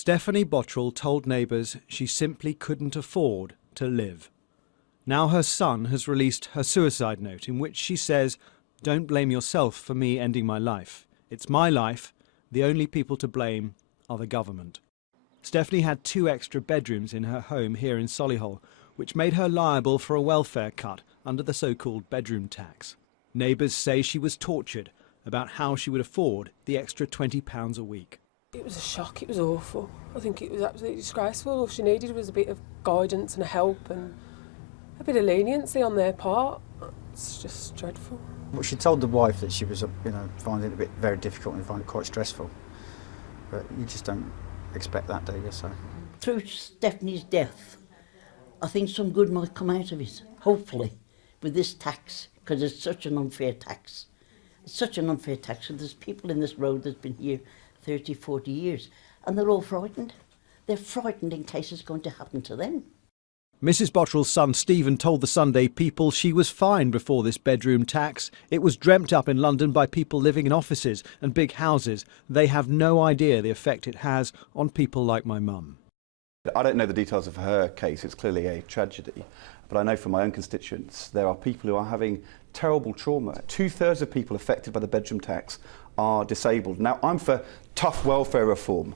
Stephanie Bottrell told neighbours she simply couldn't afford to live. Now her son has released her suicide note in which she says, "Don't blame yourself for me ending my life. It's my life. The only people to blame are the government." Stephanie had 2 extra bedrooms in her home here in Solihull, which made her liable for a welfare cut under the so-called bedroom tax. Neighbours say she was tortured about how she would afford the extra £20 a week. It was a shock, it was awful. I think it was absolutely disgraceful. All she needed was a bit of guidance and help and a bit of leniency on their part. It's just dreadful. Well, she told the wife that she was, finding it very difficult and find it quite stressful. But you just don't expect that, do you? So. Through Stephanie's death, I think some good might come out of it, hopefully, with this tax, because it's such an unfair tax. It's such an unfair tax, and there's people in this road that's been here 30, 40 years, and they're all frightened. They're frightened in case it's going to happen to them. Mrs. Bottrell's son Stephen told the Sunday People she was fine before this bedroom tax. It was dreamt up in London by people living in offices and big houses. They have no idea the effect it has on people like my mum. I don't know the details of her case, it's clearly a tragedy, but I know from my own constituents there are people who are having terrible trauma. 2/3 of people affected by the bedroom tax are disabled. Now, I'm for tough welfare reform,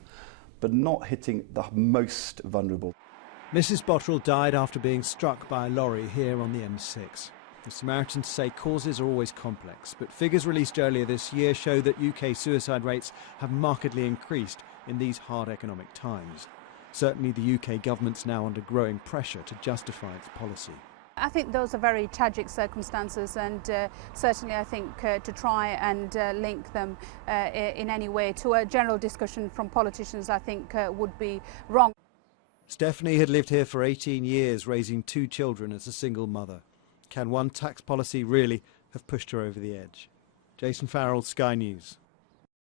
but not hitting the most vulnerable. Mrs. Bottrell died after being struck by a lorry here on the M6. The Samaritans say causes are always complex, but figures released earlier this year show that UK suicide rates have markedly increased in these hard economic times. Certainly the UK government's now under growing pressure to justify its policy. I think those are very tragic circumstances, and certainly I think to try and link them in any way to a general discussion from politicians I think would be wrong. Stephanie had lived here for 18 years, raising 2 children as a single mother. Can one tax policy really have pushed her over the edge? Jason Farrell, Sky News.